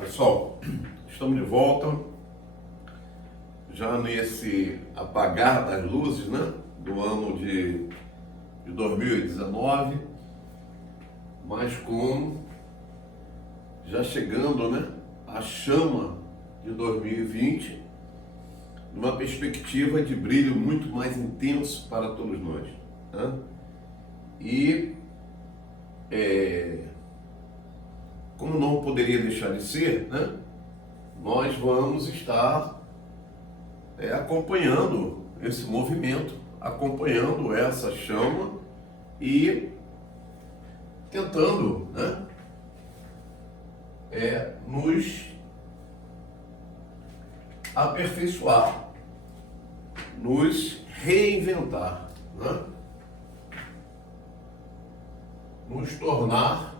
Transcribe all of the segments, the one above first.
pessoal, estamos de volta, já nesse apagar das luzes, né, do ano de 2019, mas com já chegando, né, a chama de 2020, numa perspectiva de brilho muito mais intenso para todos nós, né? E como não poderia deixar de ser, né, nós vamos estar acompanhando esse movimento, acompanhando essa chama e tentando, né, nos aperfeiçoar, nos reinventar, né, nos tornar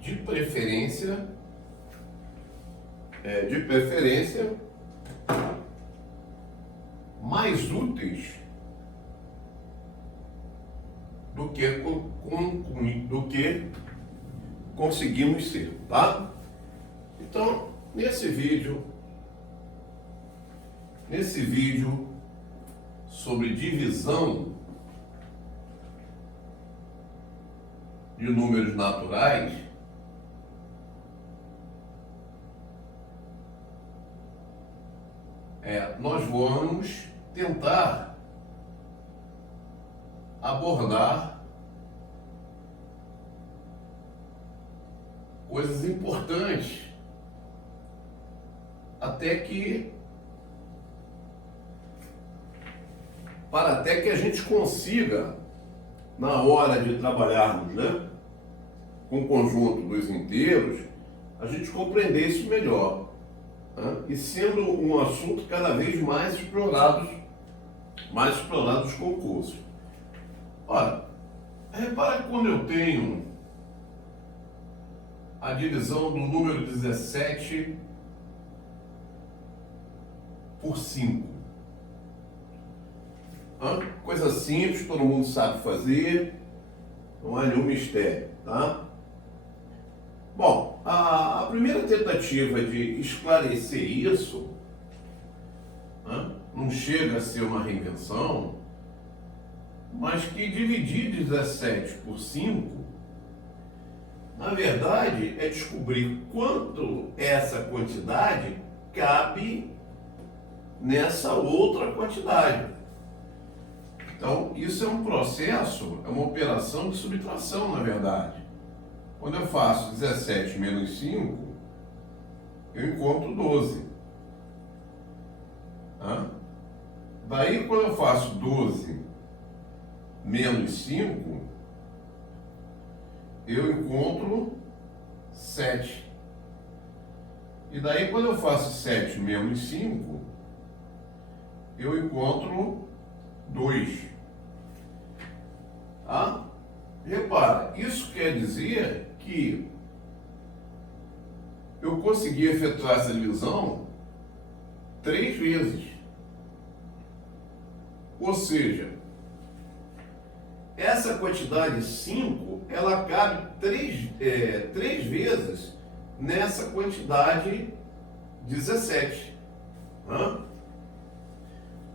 de preferência mais úteis do que conseguimos ser, tá? Então, nesse vídeo sobre divisão de números naturais, nós vamos tentar abordar coisas importantes até que a gente consiga, na hora de trabalharmos, né, com o conjunto dos inteiros, a gente compreender isso melhor, né? E sendo um assunto cada vez mais explorado nos concursos. Olha, repara que quando eu tenho a divisão do número 17 por 5. Coisa simples, todo mundo sabe fazer, não há nenhum mistério, tá? Bom, a primeira tentativa de esclarecer isso, né, não chega a ser uma reinvenção, mas que dividir 17 por 5, na verdade, é descobrir quanto essa quantidade cabe nessa outra quantidade. Então, isso é um processo, é uma operação de subtração, na verdade. Quando eu faço 17 menos 5, eu encontro 12. Daí, quando eu faço 12 menos 5, eu encontro 7. E daí, quando eu faço 7 menos 5, eu encontro 2. Repara, isso quer dizer que eu consegui efetuar essa divisão 3 vezes. Ou seja, essa quantidade 5, ela cabe 3 vezes nessa quantidade 17.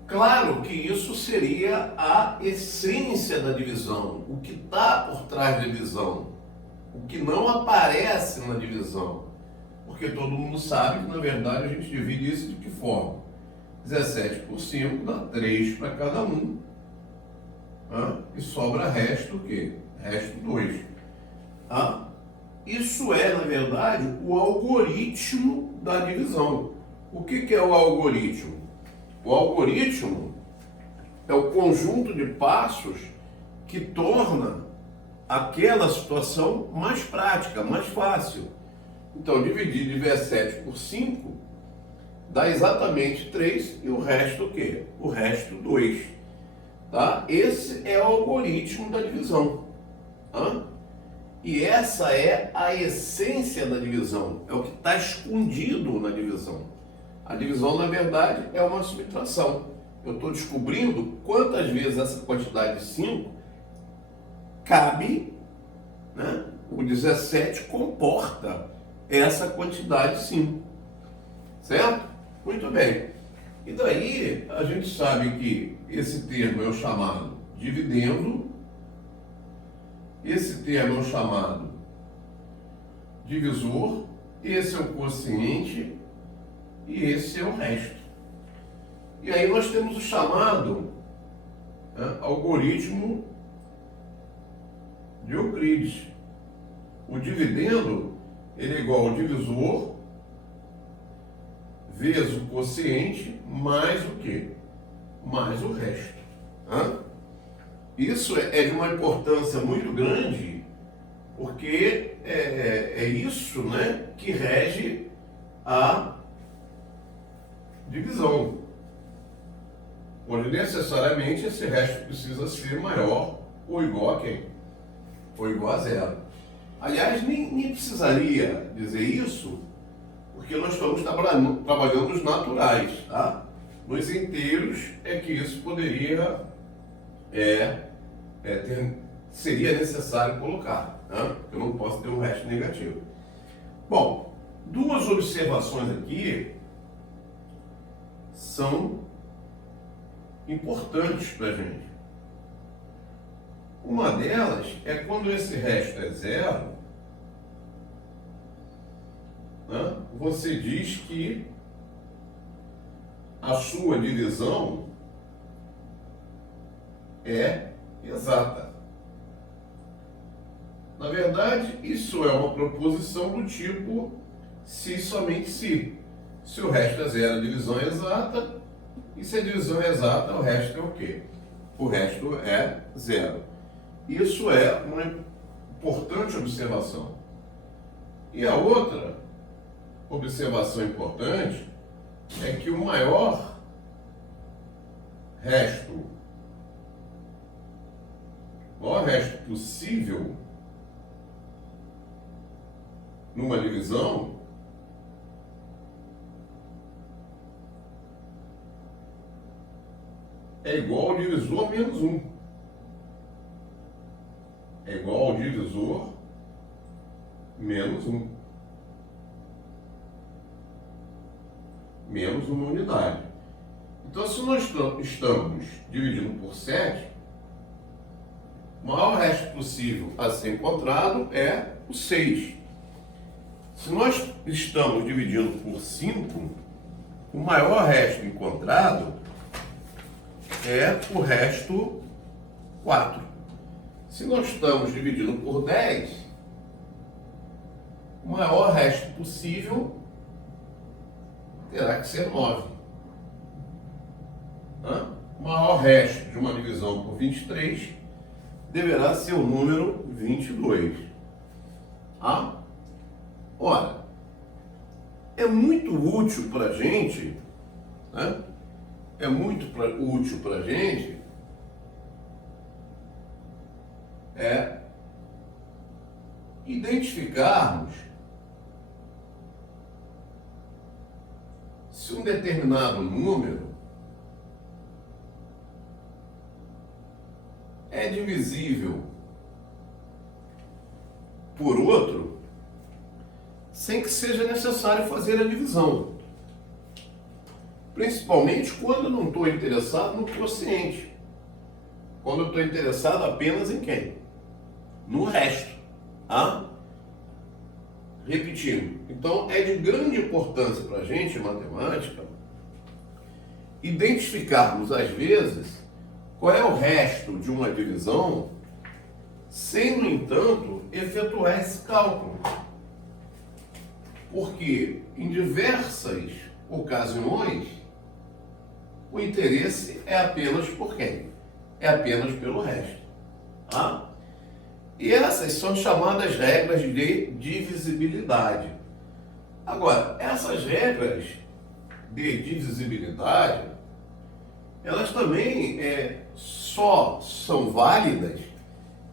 Claro que isso seria a essência da divisão, o que está por trás da divisão, o que não aparece na divisão, porque todo mundo sabe que, na verdade, a gente divide isso de que forma? 17 por 5 dá 3 para cada um, e sobra resto o quê? Resto 2. Isso é, na verdade, o algoritmo da divisão. O que é o algoritmo? O algoritmo é o conjunto de passos que torna aquela situação mais prática, mais fácil. Então, dividir 17 por 5 dá exatamente 3 e o resto o quê? O resto 2. Tá? Esse é o algoritmo da divisão. E essa é a essência da divisão, é o que está escondido na divisão. A divisão, na verdade, é uma subtração. Eu estou descobrindo quantas vezes essa quantidade de 5 cabe, né, O 17 comporta essa quantidade sim. Certo? Muito bem. E daí a gente sabe que esse termo é o chamado dividendo, esse termo é o chamado divisor, esse é o quociente e esse é o resto. E aí nós temos o chamado algoritmo de Euclides. O dividendo ele é igual ao divisor vezes o quociente mais o quê? Mais o resto. Isso é de uma importância muito grande, porque é isso, né, que rege a divisão, onde necessariamente esse resto precisa ser maior ou igual a quem? Ou igual a zero. Aliás, nem precisaria dizer isso, porque nós estamos trabalhando nos naturais, tá? Nos inteiros é que isso poderia, seria necessário colocar, né? Eu não posso ter um resto negativo. Bom, duas observações aqui são importantes para a gente. Uma delas é quando esse resto é zero, né, você diz que a sua divisão é exata. Na verdade, isso é uma proposição do tipo se somente se. Se o resto é zero, a divisão é exata. E se a divisão é exata, o resto é o quê? O resto é zero. Isso é uma importante observação. E a outra observação importante é que o maior resto possível numa divisão é igual ao divisor menos 1. É igual ao divisor menos 1. Menos uma unidade. Então, se nós estamos dividindo por 7, o maior resto possível a ser encontrado é o 6. Se nós estamos dividindo por 5, o maior resto encontrado é o resto 4. Se nós estamos dividindo por 10, o maior resto possível terá que ser 9. O maior resto de uma divisão por 23 deverá ser o número 22. Ora, é muito útil para a gente, né? É muito útil para a gente identificarmos se um determinado número é divisível por outro sem que seja necessário fazer a divisão. Principalmente quando eu não estou interessado no quociente. Quando eu estou interessado apenas em quem? No resto. Repetindo. Então, é de grande importância para a gente, em matemática, identificarmos, às vezes, qual é o resto de uma divisão, sem, no entanto, efetuar esse cálculo. Porque, em diversas ocasiões, o interesse é apenas por quem? É apenas pelo resto. E essas são chamadas regras de divisibilidade. Agora, essas regras de divisibilidade, elas também só são válidas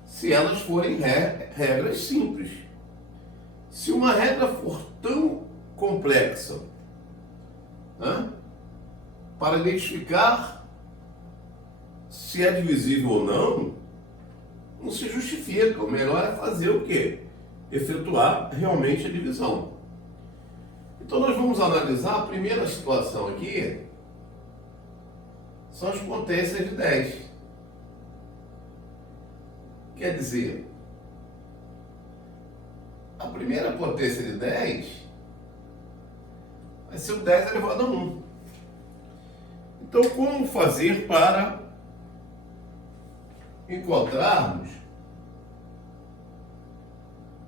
se elas forem regras simples. Se uma regra for tão complexa, para identificar se é divisível ou não se justifica. O melhor é fazer o quê? efetuar realmente a divisão. Então nós vamos analisar a primeira situação aqui, são as potências de 10. Quer dizer, a primeira potência de 10 vai ser o 10 elevado a 1. Então, como fazer para encontrarmos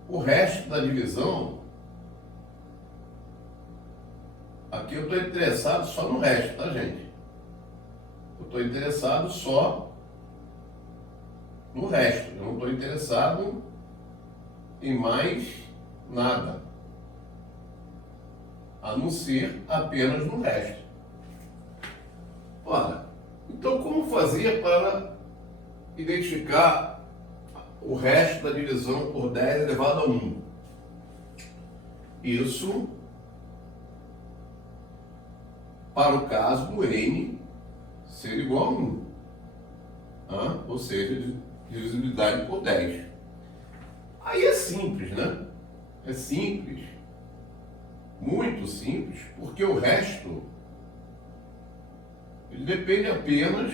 o resto da divisão? Aqui eu estou interessado só no resto, tá, gente? Eu estou interessado só no resto. Eu não estou interessado em mais nada, a não ser apenas no resto. Ora, então como fazer para identificar o resto da divisão por 10 elevado a 1? Isso para o caso do n ser igual a 1, ou seja, divisibilidade por 10. Aí é simples, né? É simples, muito simples, porque o resto ele depende apenas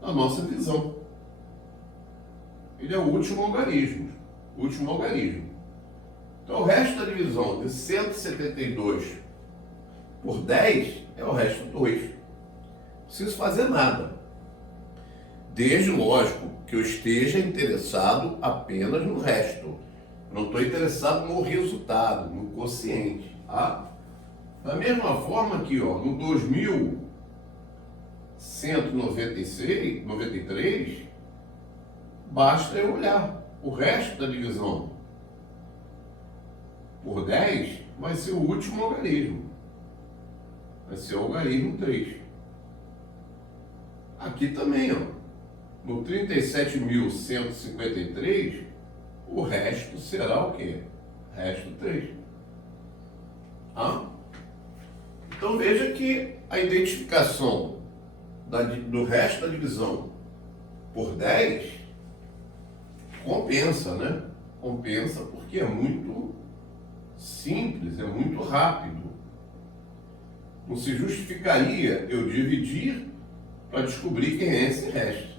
da nossa visão. Ele é o último algarismo. Então o resto da divisão de 172 por 10 é o resto 2. Não preciso fazer nada. Desde, lógico, que eu esteja interessado apenas no resto. Não estou interessado no resultado, no quociente. Tá? Da mesma forma aqui, ó, no 2193, basta eu olhar. O resto da divisão por 10 vai ser o último algarismo. Vai ser o algarismo 3. Aqui também, ó, no 37.153, o resto será o quê? Resto 3. Então veja que a identificação do resto da divisão por 10 compensa, né? Compensa porque é muito simples, é muito rápido. Não se justificaria eu dividir para descobrir quem é esse resto.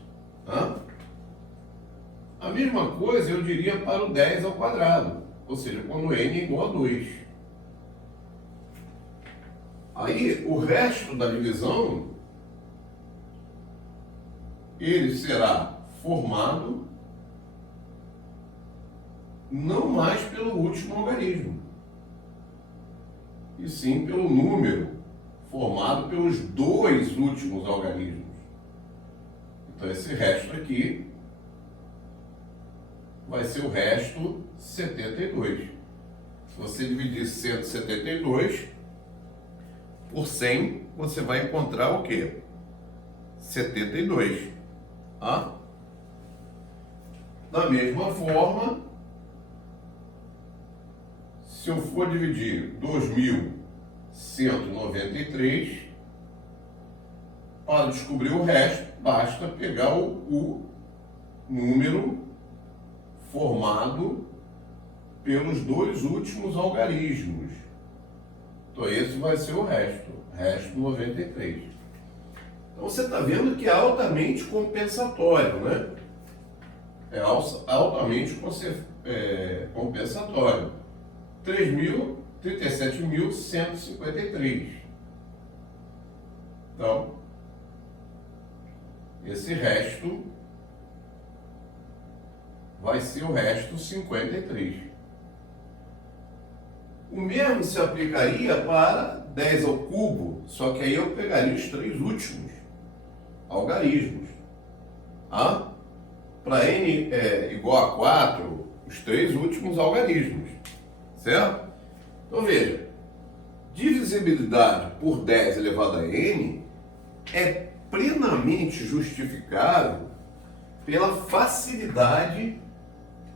A mesma coisa eu diria para o 10 ao quadrado, ou seja, quando n é igual a 2. Aí o resto da divisão ele será formado não mais pelo último algarismo, e sim pelo número formado pelos 2 últimos algarismos. Então esse resto aqui vai ser o resto 72. Se você dividir 172 por 100, você vai encontrar o quê? 72. Da mesma forma, se eu for dividir 2193, para descobrir o resto, basta pegar o número formado pelos 2 últimos algarismos. Então esse vai ser o resto 93. Então você está vendo que é altamente compensatório, né? É altamente compensatório. 37.153. Então, esse resto vai ser o resto 53. O mesmo se aplicaria para 10 ao cubo, só que aí eu pegaria os 3 últimos algarismos. Para n igual a 4, os 3 últimos algarismos. Certo? Então veja, divisibilidade por 10 elevado a n é plenamente justificável pela facilidade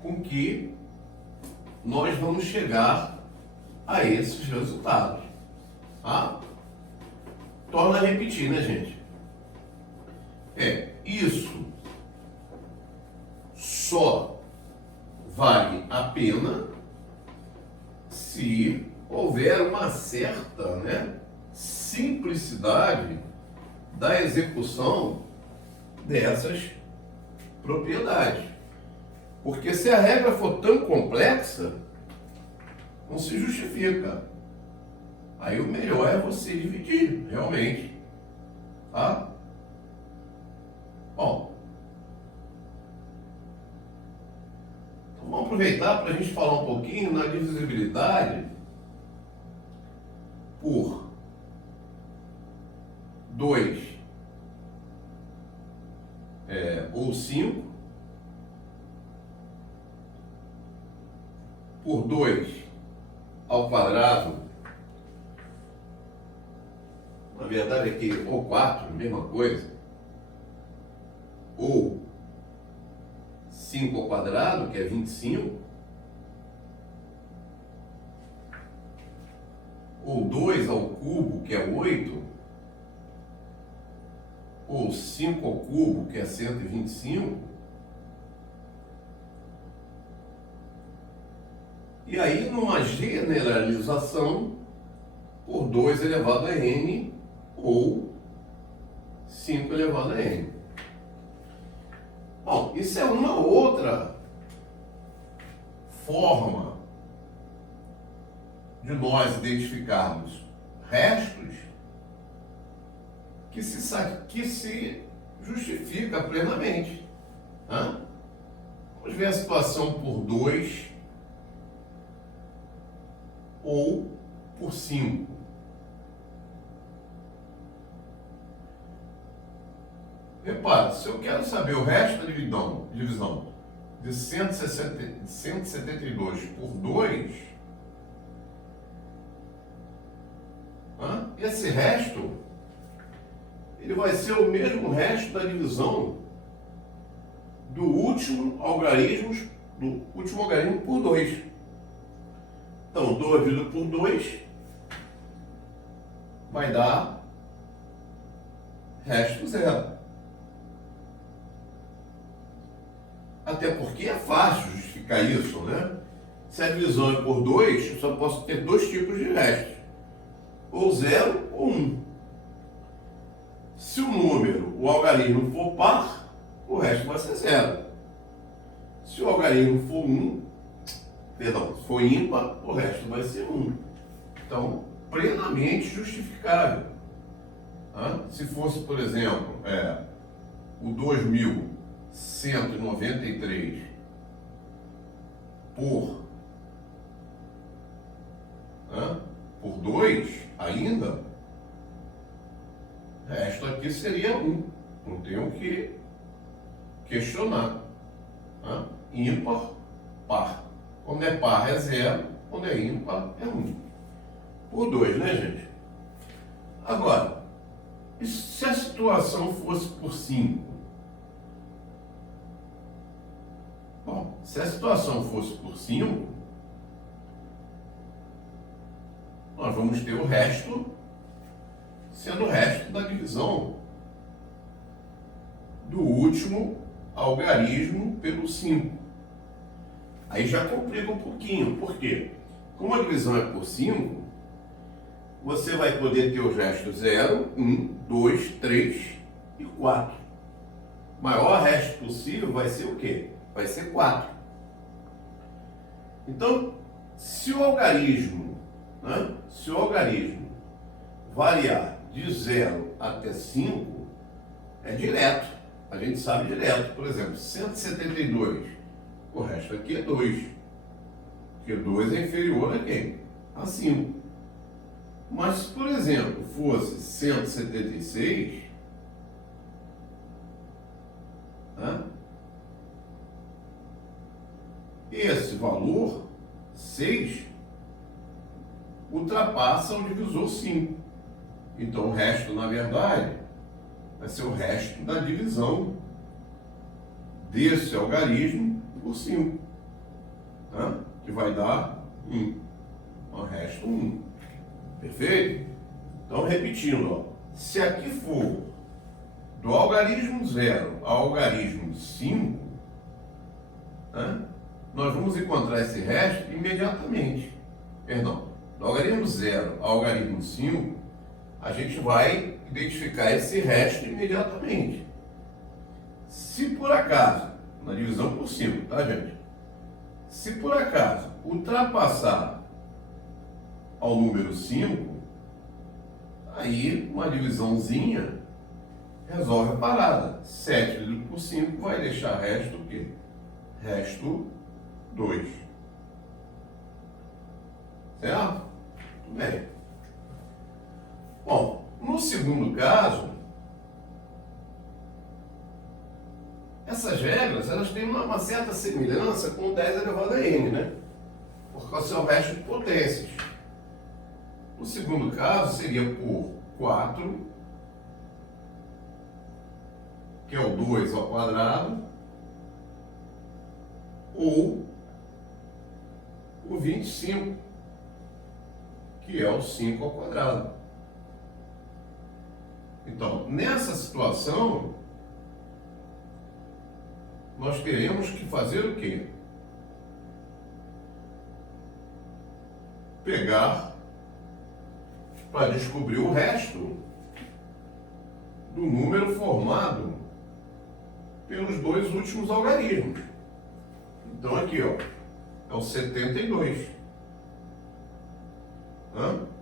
com que nós vamos chegar a esses resultados. Torna a repetir, né, gente? Isso só vale a pena se houver uma certa, né, simplicidade da execução dessas propriedades. Porque se a regra for tão complexa, não se justifica. Aí o melhor é você dividir, realmente. Tá? Bom, então vamos aproveitar para a gente falar um pouquinho na divisibilidade por 2 ou 5 por 2 ao quadrado. Na verdade aqui, ou 4, mesma coisa, ou 5 ao quadrado, que é 25, ou 2 ao cubo, que é 8, ou 5 ao cubo, que é 125, e aí numa generalização por 2 elevado a n, ou 5 elevado a n. Bom, isso é uma outra forma de nós identificarmos restos que se justifica plenamente. Tá? Vamos ver a situação por 2 ou por 5. Repare, se eu quero saber o resto da divisão de 172 por 2, esse resto ele vai ser o mesmo resto da divisão do último algarismo por 2. Então, 2 dividido por 2 vai dar resto zero. Até porque é fácil justificar isso, né? Se a divisão é por 2, eu só posso ter 2 tipos de restos. Ou 0 ou 1. Se o número, o algarismo for par, o resto vai ser 0. Se o algarismo for se for ímpar, o resto vai ser 1. Então, plenamente justificável. Se fosse, por exemplo, o 2193 por 2 ainda, o resto aqui seria 1. Não tenho o que questionar. Ímpar, par. Quando é par é 0, quando é ímpar é 1. Por 2, né, gente? Agora, e se a situação fosse por 5? Bom, se a situação fosse por 5, nós vamos ter o resto sendo o resto da divisão do último algarismo pelo 5. Aí já complica um pouquinho. Por quê? Como a divisão é por 5, você vai poder ter os restos 0, 1, 2, 3 e 4. O maior resto possível vai ser o quê? Vai ser 4. Então, se o algarismo variar de 0 até 5, é direto. A gente sabe direto. Por exemplo, 172. O resto aqui é 2. Porque 2 é inferior a quem? A 5. Mas se, por exemplo, fosse 176, esse valor, 6, ultrapassa o divisor 5. Então o resto, na verdade, vai ser o resto da divisão desse algarismo por 5, que vai dar 1. O resto 1. Perfeito? Então, repetindo, se aqui for do algarismo 0 ao algarismo 5, nós vamos encontrar esse resto imediatamente. Perdão, do algarismo 0 ao algarismo 5, a gente vai identificar esse resto imediatamente. Se por acaso, na divisão por 5, tá, gente? Se por acaso ultrapassar ao número 5, aí uma divisãozinha resolve a parada. 7 dividido por 5 vai deixar resto o quê? Resto 2. Certo? Tudo bem. Bom, no segundo caso, essas regras elas têm uma certa semelhança com o 10 elevado a n, né? Por causa do resto de potências. No segundo caso, seria por 4, que é o 2 ao quadrado, ou o 25, que é o 5 ao quadrado. Então, nessa situação, nós teremos que fazer o quê? Pegar para descobrir o resto do número formado pelos dois últimos algarismos. Então aqui, ó, é o 72.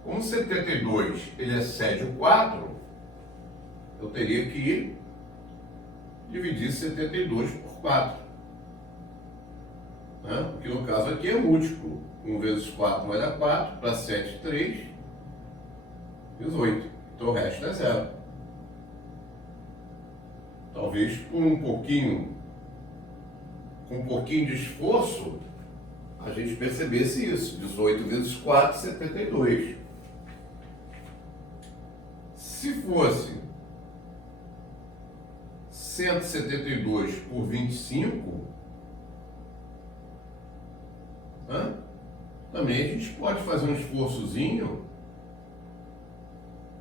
Como 72 ele excede o 4, eu teria que dividir 72 por 4. Porque no caso aqui é múltiplo. 1 vezes 4 vai dar 4, para 7, 3, 18. Então o resto é 0. Talvez com um pouquinho de esforço, a gente percebesse isso. 18 vezes 4, 72. Se fosse 172 por 25, também a gente pode fazer um esforçozinho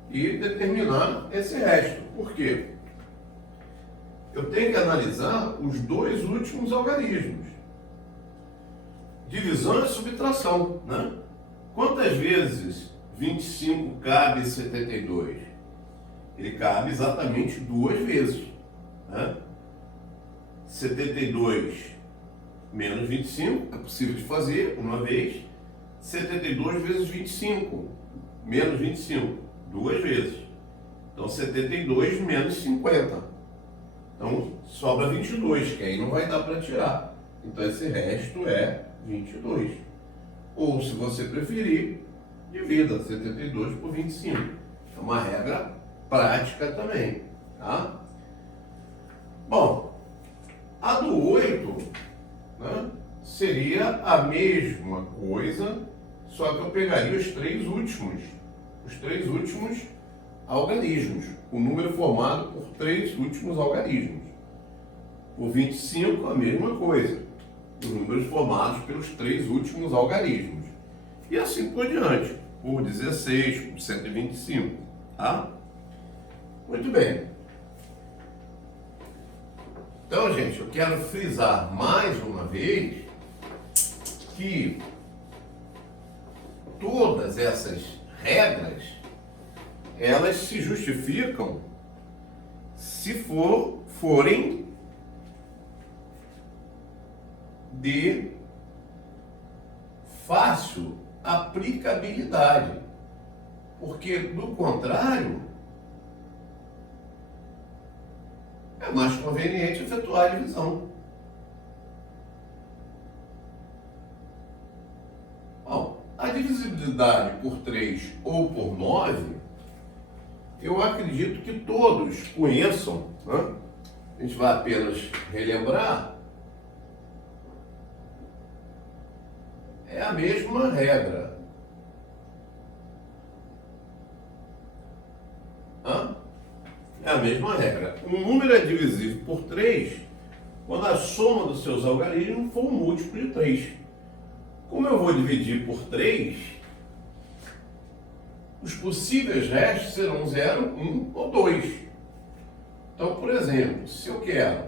e determinar esse resto. Por quê? Eu tenho que analisar os dois últimos algarismos. Divisão e subtração, né? Quantas vezes 25 cabe 72? Ele cabe exatamente 2 vezes. 72 menos 25, é possível de fazer uma vez. 72 vezes 25, menos 25, 2 vezes. Então 72 menos 50. Então sobra 22, que aí não vai dar para tirar. Então esse resto é 22. Ou, se você preferir, divida 72 por 25. É uma regra prática também, tá? Bom, a do 8, né, seria a mesma coisa, só que eu pegaria os três últimos algarismos, o número formado por 3 últimos algarismos. O 25, a mesma coisa, os números formados pelos 3 últimos algarismos. E assim por diante, por 16, por 125, tá? Muito bem. Então, gente, eu quero frisar mais uma vez que todas essas regras, elas se justificam se forem de fácil aplicabilidade, porque, do contrário, é mais conveniente efetuar a divisão. Bom, a divisibilidade por 3 ou por 9, eu acredito que todos conheçam, né? A gente vai apenas relembrar. É a mesma regra. É a mesma regra. Um número é divisível por 3 quando a soma dos seus algarismos for um múltiplo de 3. Como eu vou dividir por 3, os possíveis restos serão 0, 1 ou 2. Então, por exemplo, se eu quero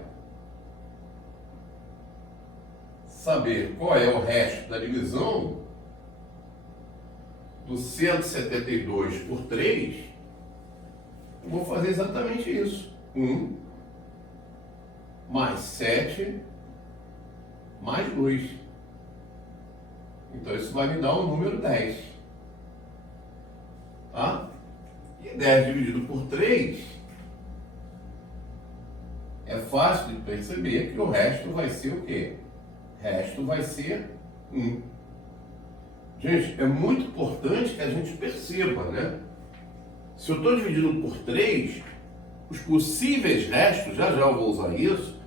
saber qual é o resto da divisão, do 172 por 3, eu vou fazer exatamente isso. 1 mais 7 mais 2. Então isso vai me dar o número 10. Tá? E 10 dividido por 3 é fácil de perceber que o resto vai ser o quê? O resto vai ser 1. Gente, é muito importante que a gente perceba, né? Se eu estou dividindo por 3, os possíveis restos, já eu vou usar isso,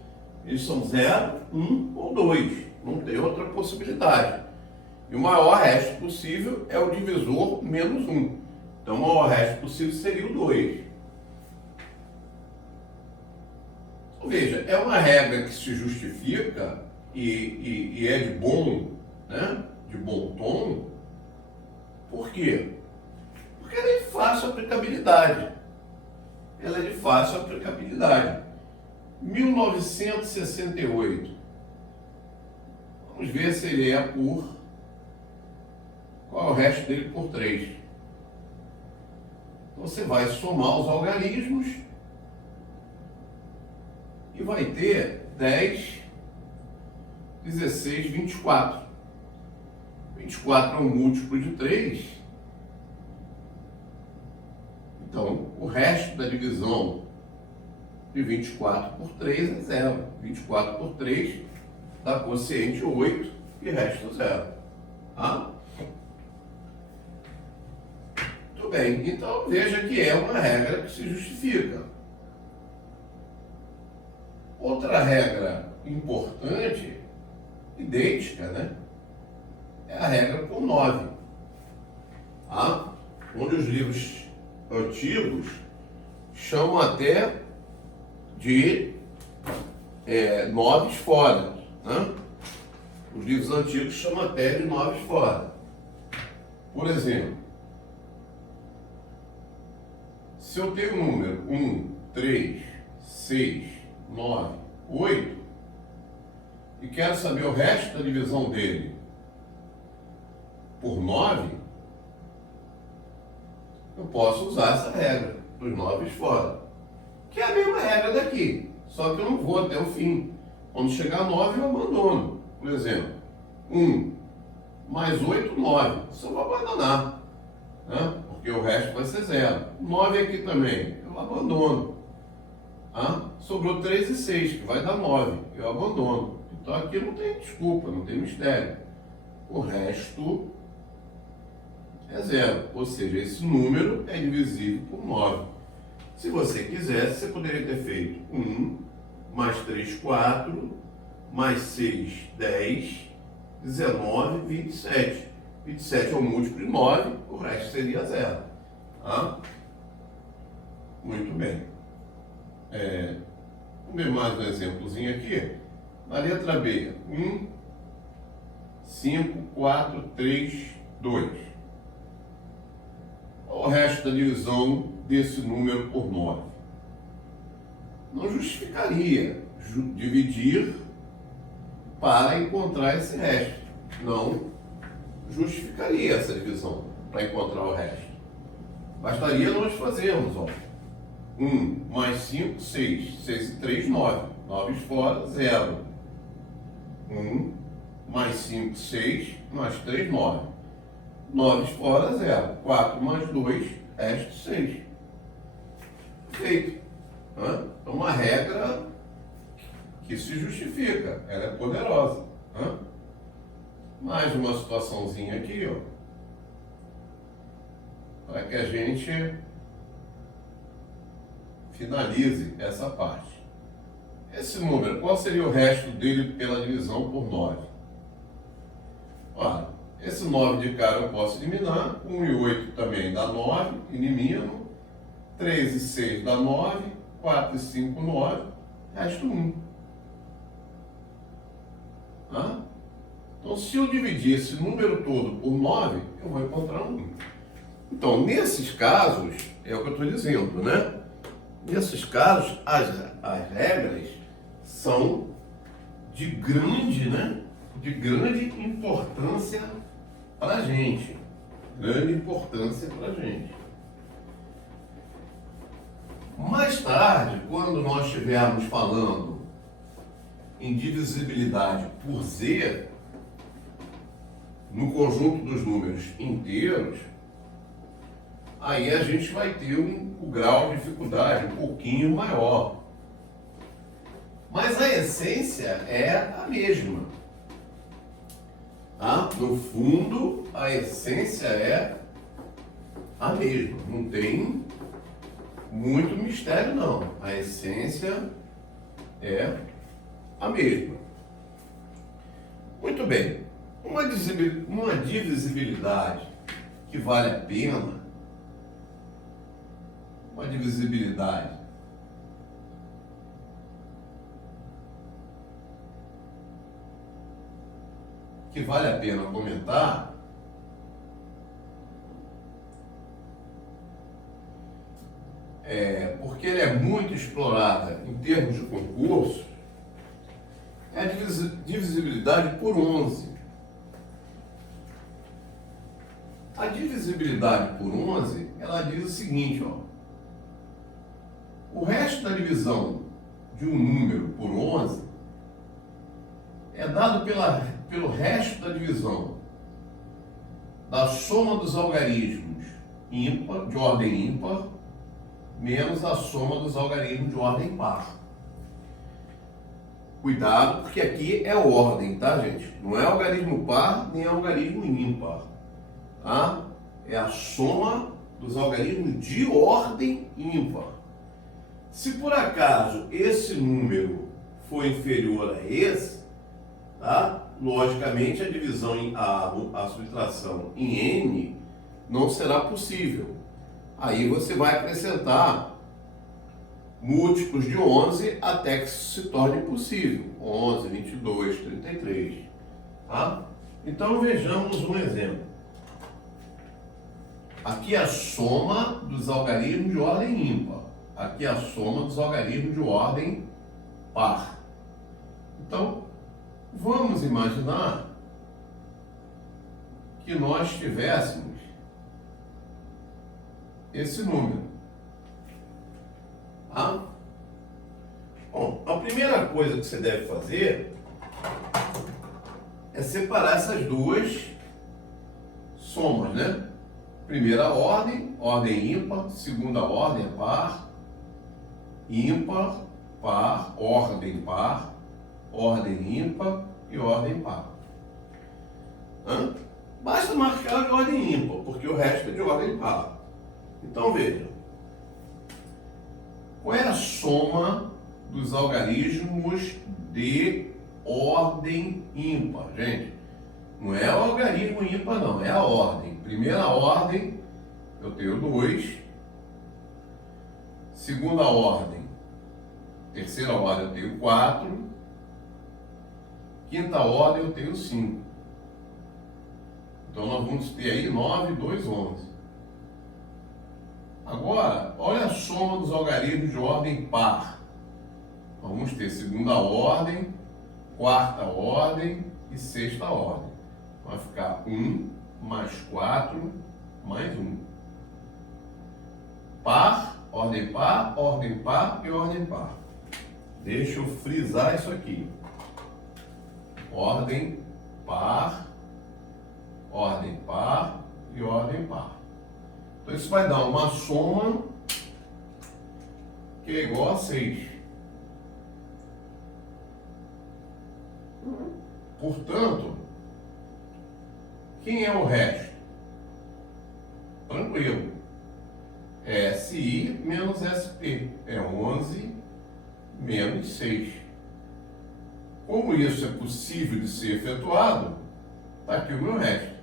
eles são 0, 1 ou 2. Não tem outra possibilidade. E o maior resto possível é o divisor menos 1. Então, o maior resto possível seria o 2. Então, veja, é uma regra que se justifica e é de bom, né? De bom tom. Por quê? Porque ela é de fácil aplicabilidade. Ela é de fácil aplicabilidade. 1968. Vamos ver se ele é por... Qual é o resto dele por 3? Então você vai somar os algarismos e vai ter 10, 16, 24. 24 é um múltiplo de 3. Então, o resto da divisão de 24 por 3 é 0. 24 por 3 dá quociente 8 e resta 0. Tá? Muito bem. Então, veja que é uma regra que se justifica. Outra regra importante, idêntica, né? É a regra por 9. Tá? Onde os livros antigos chamam até de 9 fora. Né? Os livros antigos chamam até de 9 fora. Por exemplo, se eu tenho o número 1, 3, 6, 9, 8 e quero saber o resto da divisão dele por 9, eu posso usar essa regra dos 9 fora, que é a mesma regra daqui, só que eu não vou até o fim. Quando chegar a 9 eu abandono. Por exemplo, 1 mais 8, 9. Só vou abandonar, né? Porque o resto vai ser 0. 9 aqui também, eu abandono. Tá? Sobrou 3 e 6, que vai dar 9. Eu abandono. Então aqui não tem desculpa, não tem mistério. O resto é 0. Ou seja, esse número é divisível por 9. Se você quisesse, você poderia ter feito 1 mais 3, 4, mais 6, 10, 19, 27. 27 é o múltiplo de 9, o resto seria 0. Tá? Muito bem. Vamos ver mais um exemplozinho aqui. Na letra B, 1, 5, 4, 3, 2. Qual o resto da divisão desse número por 9? Não justificaria dividir para encontrar esse resto. Não justificaria essa divisão para encontrar o resto. Bastaria nós fazermos, ó. 1 mais 5, 6. 6 e 3, 9. 9 fora, 0. 1 mais 5, 6. Mais 3, 9. 9 fora, 0. 4 mais 2, resta 6. Feito. É uma regra que se justifica. Ela é poderosa. Mais uma situaçãozinha aqui, ó. Para que a gente finalize essa parte. Esse número, qual seria o resto dele pela divisão por 9? Olha, esse 9 de cara eu posso eliminar. 1 e 8 também dá 9, elimino. 3 e 6 dá 9. 4 e 5, 9. Resto 1. Então, se eu dividir esse número todo por 9, eu vou encontrar 1. Então, nesses casos, é o que eu estou dizendo, né? Nesses casos, as regras são de grande importância para a gente. grande importância para a gente. Mais tarde, quando nós estivermos falando em divisibilidade por z, no conjunto dos números inteiros, aí a gente vai ter um grau de dificuldade um pouquinho maior. Mas a essência é a mesma. Tá? No fundo, a essência é a mesma. Não tem muito mistério, não. A essência é a mesma. Muito bem. Uma divisibilidade que vale a pena, uma divisibilidade que vale a pena comentar porque ela é muito explorada em termos de concurso, é a divisibilidade por 11. A divisibilidade por 11, ela diz o seguinte, ó. O resto da divisão de um número por 11 é dado pelo resto da divisão da soma dos algarismos ímpar, de ordem ímpar, menos a soma dos algarismos de ordem par. Cuidado, porque aqui é ordem, tá, gente? Não é algarismo par, nem algarismo ímpar, tá? É a soma dos algarismos de ordem ímpar. Se por acaso esse número for inferior a esse, tá? Logicamente a divisão, a subtração em n não será possível. Aí você vai acrescentar múltiplos de 11 até que se torne possível. 11, 22, 33. Tá? Então vejamos um exemplo. Aqui é a soma dos algarismos de ordem ímpar. Aqui é a soma dos algarismos de ordem par. Então, vamos imaginar que nós tivéssemos esse número. Tá? Bom, a primeira coisa que você deve fazer é separar essas duas somas, né? Primeira ordem, ordem ímpar. Segunda ordem é par. Ímpar, par, ordem par, ordem ímpar e ordem par. Basta marcar a ordem ímpar, porque o resto é de ordem par. Então veja, qual é a soma dos algarismos de ordem ímpar, gente? Não é o algarismo ímpar, não, é a ordem. Primeira ordem, eu tenho 2. Segunda ordem, terceira ordem, eu tenho 4. Quinta ordem, eu tenho 5. Então, nós vamos ter aí 9, 2, 11. Agora, olha a soma dos algarismos de ordem par. Vamos ter segunda ordem, quarta ordem e sexta ordem. Vai ficar 1 mais 4 mais 1. Par, ordem par e ordem par. Deixa eu frisar isso aqui. Ordem par e ordem par. Então isso vai dar uma soma que é igual a 6. Portanto, quem é o resto? Tranquilo. É SI menos SP. É 11 menos 6. Como isso é possível de ser efetuado, está aqui o meu resto.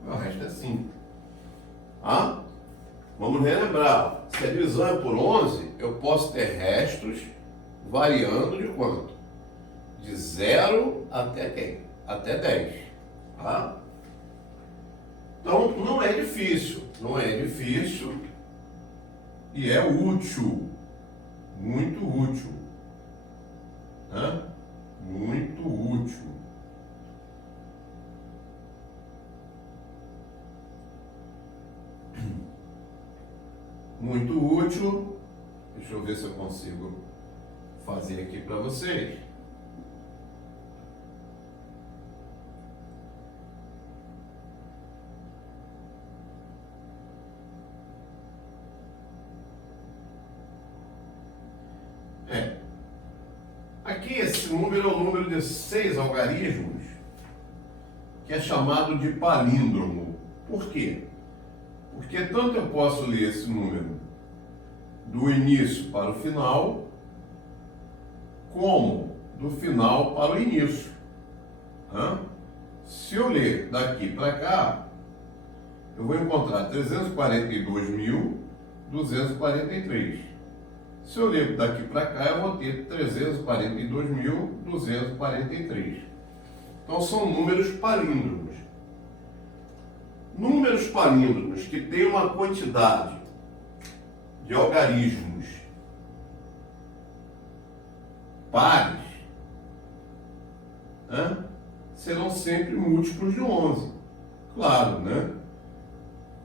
O meu resto é 5. Tá? Vamos relembrar. Se a divisão é por 11, eu posso ter restos variando de quanto? De 0 até quem? Até 10. Tá? Então, não é difícil. Não é difícil e é útil. Muito útil. Né? Muito útil. útil. Deixa eu ver se eu consigo fazer aqui para vocês. Aqui esse número é o número de 6 algarismos, que é chamado de palíndromo. Por quê? Porque tanto eu posso ler esse número do início para o final, como do final para o início. Se eu ler daqui para cá, eu vou encontrar 342.243. Se eu ler daqui para cá, eu vou ter 342.243. Então são números palíndromos. Números palíndromos que têm uma quantidade de algarismos pares, serão sempre múltiplos de 11. Claro, né?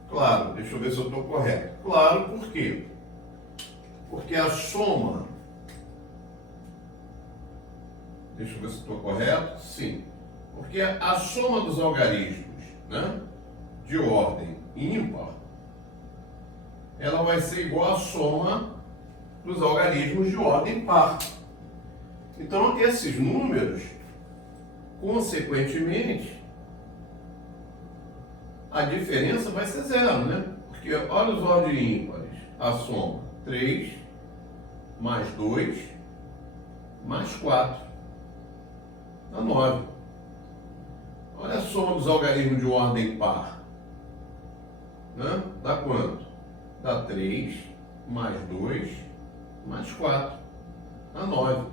Claro, deixa eu ver se eu estou correto. Claro, por quê? Porque a soma... Deixa eu ver se estou correto. Sim. Porque a soma dos algarismos, de ordem ímpar, ela vai ser igual à soma dos algarismos de ordem par. Então, esses números, consequentemente, a diferença vai ser zero, né? Porque olha os ordens ímpares. A soma 3 mais 2 mais 4 dá 9. Olha a soma dos algarismos de ordem par. Dá quanto? Dá 3 mais 2 mais 4. Dá 9.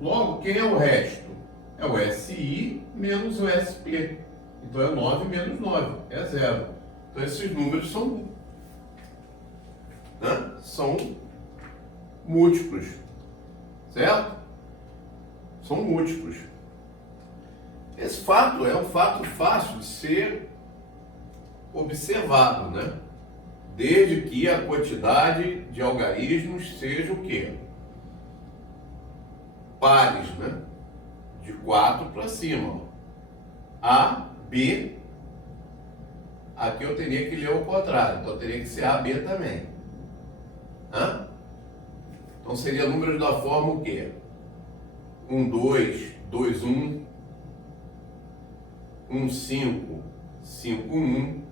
Logo, quem é o resto? É o SI menos o SP. Então é 9 menos 9. É 0. Então esses números são múltiplos. Certo? São múltiplos. Esse fato é um fato fácil de ser observado, Desde que a quantidade de algarismos seja o quê? Pares, De 4 para cima. A, B. Aqui eu teria que ler ao contrário, então teria que ser AB também. Então seria números da forma o quê? 1, 2, 2, 1. 1, 5, 5, 1.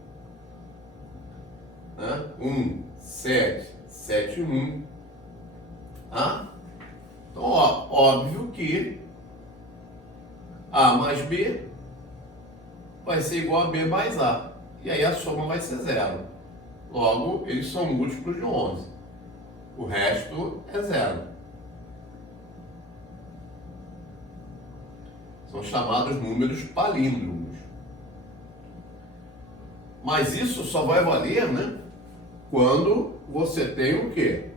1, 7, 7, 1. Então, óbvio que A mais B vai ser igual a B mais A. E aí a soma vai ser zero. Logo, eles são múltiplos de 11. O resto é zero. São chamados números palíndromos. Mas isso só vai valer, quando você tem o quê?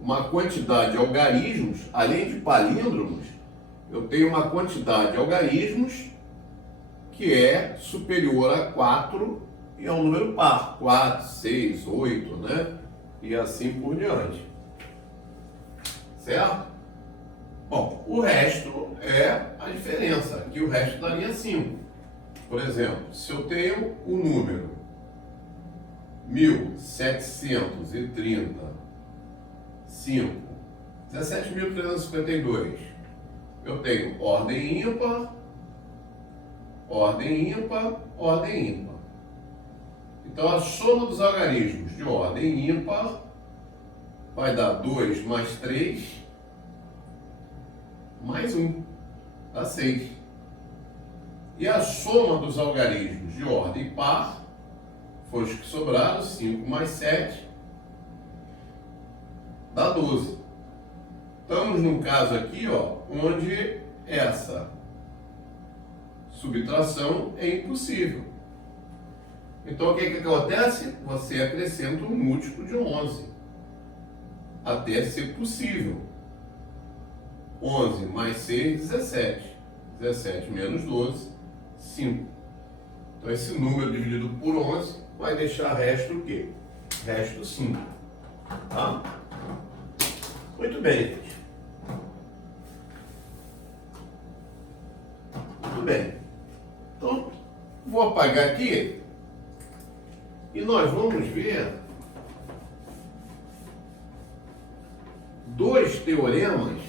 Uma quantidade de algarismos, além de palíndromos, eu tenho uma quantidade de algarismos que é superior a 4 e é um número par. 4, 6, 8, E assim por diante. Certo? Bom, o resto é a diferença. Aqui o resto daria 5. Por exemplo, se eu tenho o número 1735, 17.352, eu tenho ordem ímpar, ordem ímpar, ordem ímpar. Então a soma dos algarismos de ordem ímpar vai dar 2 mais 3 mais 1, dá 6. E a soma dos algarismos de ordem par foi os que sobraram, 5 mais 7, dá 12. Estamos num caso aqui, onde essa subtração é impossível. Então o que acontece? Você acrescenta um múltiplo de 11, até ser possível. 11 mais 6, 17. 17 menos 12, 5. Então esse número dividido por 11 vai deixar resto o quê? resto 5. Tá? Muito bem, gente. Muito bem. Então, vou apagar aqui e nós vamos ver dois teoremas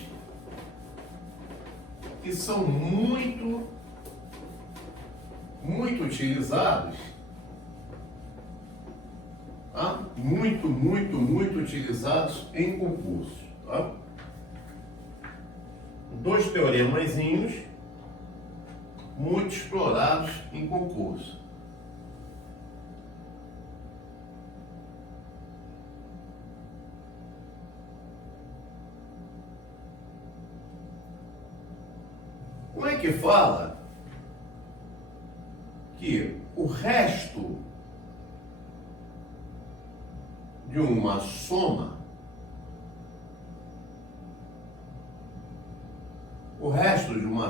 que são muito utilizados, tá? Muito utilizados em concurso, tá? Dois teoremazinhos muito explorados em concurso. Como é que fala que o resto de uma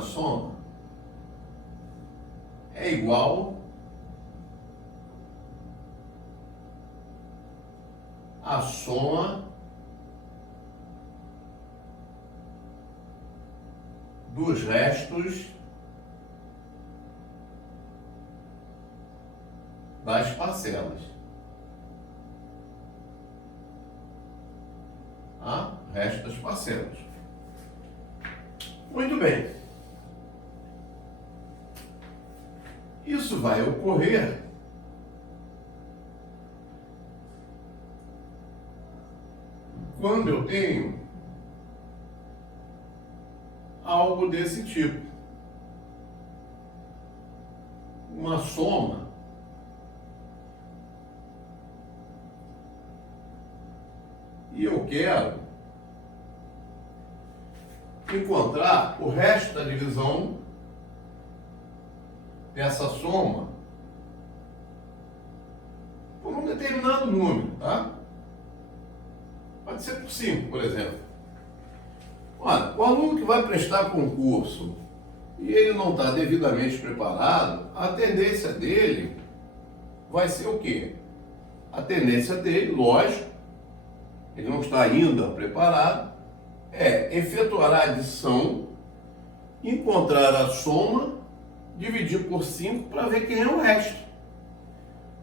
soma, é igual à soma dos restos das parcelas. Tá? Resto das parcelas. Muito bem. Isso vai ocorrer quando eu tenho algo desse tipo. Uma soma e eu quero encontrar o resto da divisão dessa soma por um determinado número, tá? Pode ser por 5, por exemplo. Olha, o aluno que vai prestar concurso e ele não está devidamente preparado, a tendência dele vai ser o quê? A tendência dele, lógico, ele não está ainda preparado, é efetuar a adição, encontrar a soma, dividir por 5 para ver quem é o resto.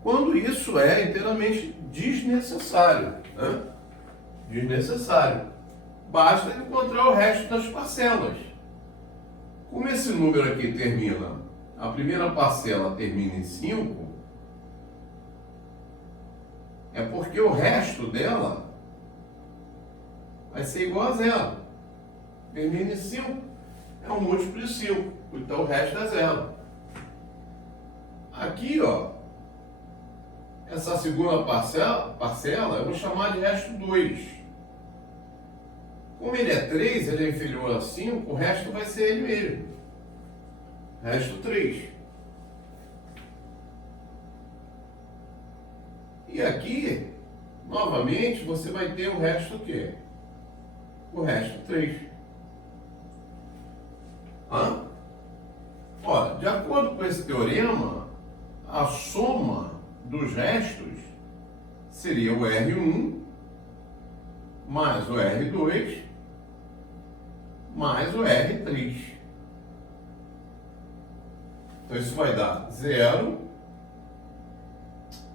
Quando isso é inteiramente desnecessário, né? Desnecessário. Basta encontrar o resto das parcelas. Como esse número aqui termina, a primeira parcela termina em 5, é porque o resto dela vai ser igual a 0. Termina em 5, é um múltiplo de 5, então o resto é 0. Aqui, ó, essa segunda parcela eu vou chamar de resto 2. Como ele é 3, ele é inferior a 5, o resto vai ser ele mesmo. Resto 3. E aqui, novamente, você vai ter o resto o quê? O resto 3. Ora, de acordo com esse teorema, a soma dos restos seria o R1 mais o R2 mais o R3. Então isso vai dar 0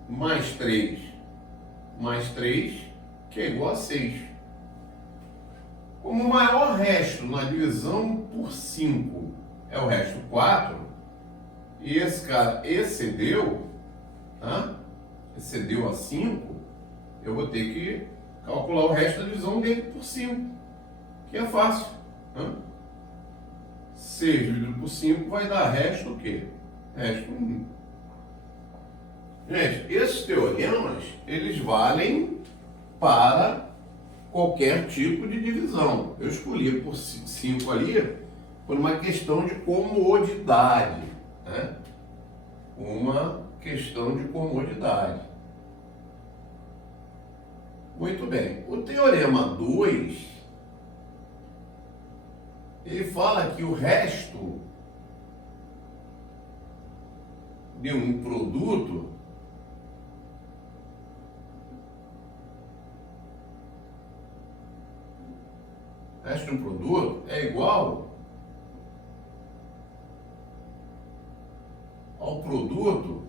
mais 3 mais 3, que é igual a 6. Como o maior resto na divisão por 5 é o resto 4, e esse cara excedeu, tá? Excedeu a 5, eu vou ter que calcular o resto da divisão dele por 5, que é fácil. 6 dividido por 5 vai dar resto o quê? Resto 1. Gente, esses teoremas, eles valem para qualquer tipo de divisão. Eu escolhi por 5 ali por uma questão de comodidade, né? Uma questão de comodidade. Muito bem. O teorema 2, ele fala que o resto de um produto o resto de um produto é igual ao produto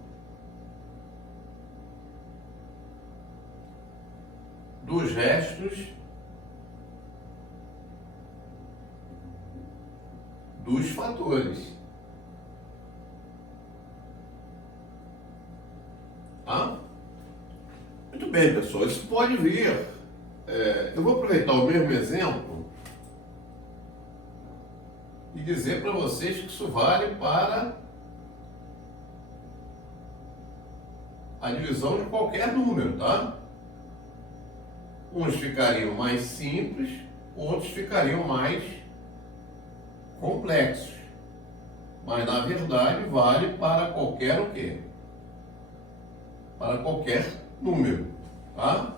dos restos dos fatores. Tá? Muito bem, pessoal, isso pode vir. Eu vou aproveitar o mesmo exemplo e dizer para vocês que isso vale para a divisão de qualquer número, tá? Uns ficariam mais simples, outros ficariam mais complexos. Mas na verdade vale para qualquer o quê? Para qualquer número, tá?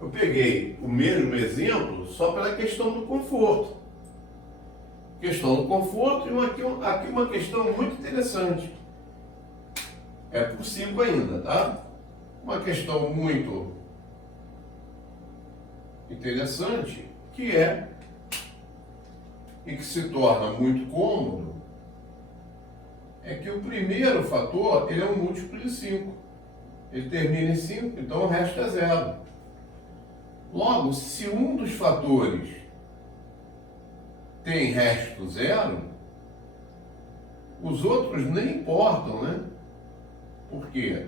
Eu peguei o mesmo exemplo só pela questão do conforto. Questão do conforto e aqui uma questão muito interessante. É por 5 ainda, tá? Uma questão muito interessante que é e que se torna muito cômodo é que o primeiro fator ele é um múltiplo de 5. Ele termina em 5, então o resto é 0. Logo, se um dos fatores tem resto 0, os outros nem importam, né? Porque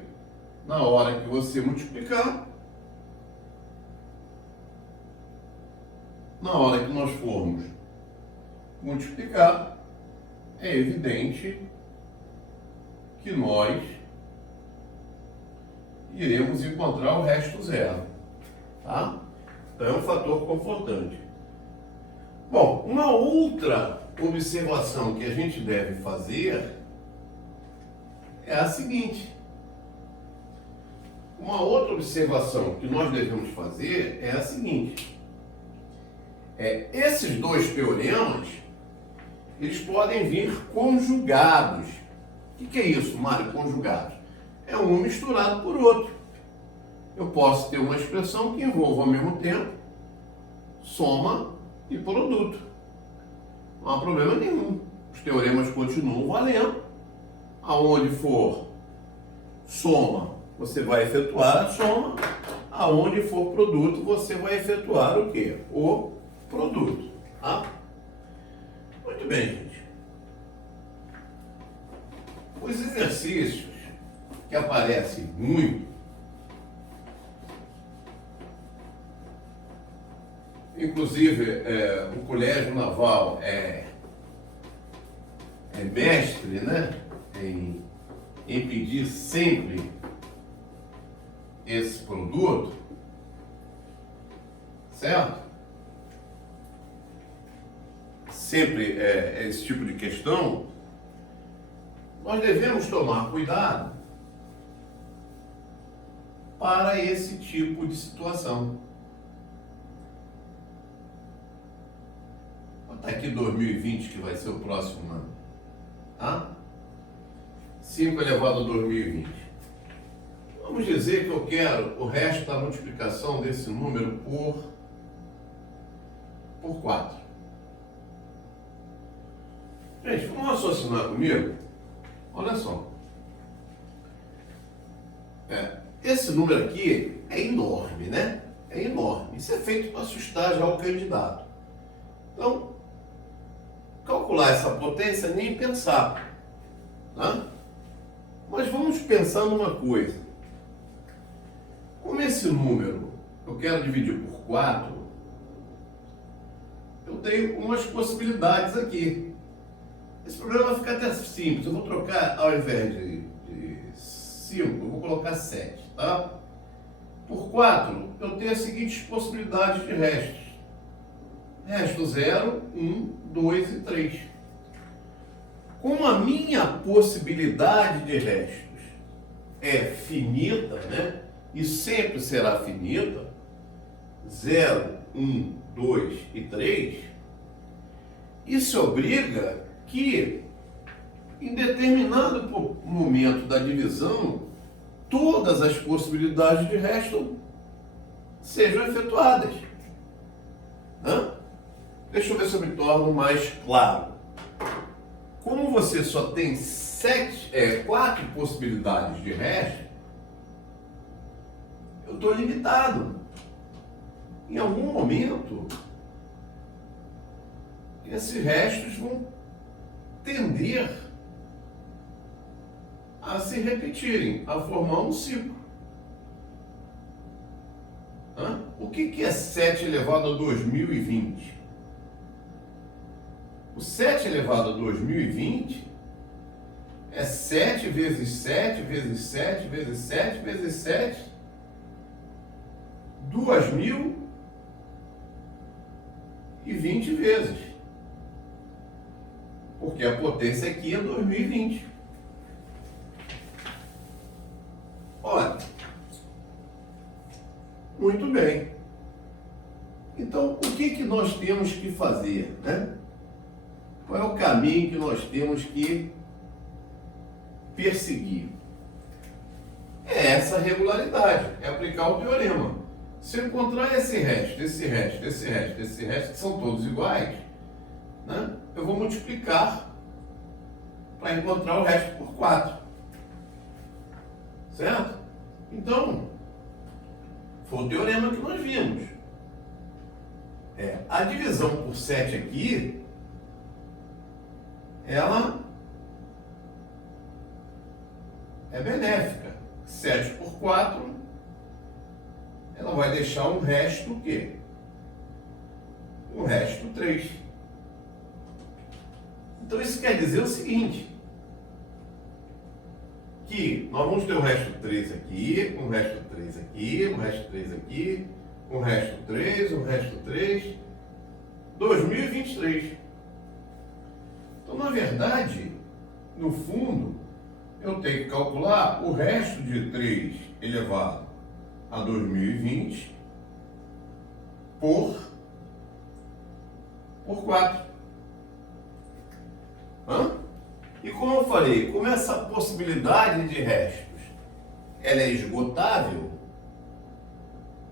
na hora que você multiplicar, na hora que nós formos multiplicar, é evidente que nós iremos encontrar o resto 0, tá? Então é um fator confortante. Bom, uma outra observação que a gente deve fazer é a seguinte. Uma outra observação que nós devemos fazer é a seguinte. Esses dois teoremas, eles podem vir conjugados. O que é isso, Mário, conjugados? É um misturado por outro. Eu posso ter uma expressão que envolva ao mesmo tempo soma e produto. Não há problema nenhum. Os teoremas continuam valendo. Aonde for soma, você vai efetuar a soma. Aonde for produto, você vai efetuar o quê? O produto. Tá? Muito bem, gente. Os exercícios que aparecem muito, inclusive o Colégio Naval é mestre, né, em pedir sempre esse produto, certo? Sempre esse tipo de questão, nós devemos tomar cuidado para esse tipo de situação. Vou botar aqui 2020, que vai ser o próximo ano. Tá? 5 elevado a 2020. Vamos dizer que eu quero o resto da multiplicação desse número por 4. Gente, vamos raciocinar comigo? Olha só. Esse número aqui é enorme, né? É enorme. Isso é feito para assustar já o candidato. Então, calcular essa potência nem pensar. Tá? Mas vamos pensar numa coisa. Como esse número eu quero dividir por 4, eu tenho umas possibilidades aqui. Esse problema vai ficar até simples. Eu vou trocar, ao invés de 5, eu vou colocar 7, tá? Por 4, eu tenho as seguintes possibilidades de restos. Resto 0, 1, 2 e 3. Como a minha possibilidade de restos é finita, né? E sempre será finita, 0, 1, 2 e 3, isso obriga que, em determinado momento da divisão, todas as possibilidades de resto sejam efetuadas. Hã? Deixa eu ver se eu me torno mais claro. Como você só tem 4 possibilidades de resto, eu estou limitado. Em algum momento, esses restos vão tender a se repetirem, a formar um ciclo. O que é 7 elevado a 2020? O 7 elevado a 2020 é 7 vezes 7 vezes 7 vezes 7 vezes 7, 2020 vezes. Porque a potência aqui é 2020. Olha, muito bem. Então, o que nós temos que fazer, né? Qual é o caminho que nós temos que perseguir? É essa regularidade, é aplicar o teorema. Se eu encontrar esse resto, esse resto, esse resto, esse resto, que são todos iguais, né? Eu vou multiplicar para encontrar o resto por 4. Certo? Então, foi o teorema que nós vimos. A divisão por 7 aqui, ela é benéfica. 7 por 4, ela vai deixar um resto o quê? Um resto 3. Então isso quer dizer o seguinte, que nós vamos ter um resto 3 aqui, um resto 3 aqui, um resto 3 aqui, um resto 3, um resto 3, 2023. Então, na verdade, no fundo, eu tenho que calcular o resto de 3 elevado a 2020 por 4. E como eu falei, como essa possibilidade de restos ela é esgotável,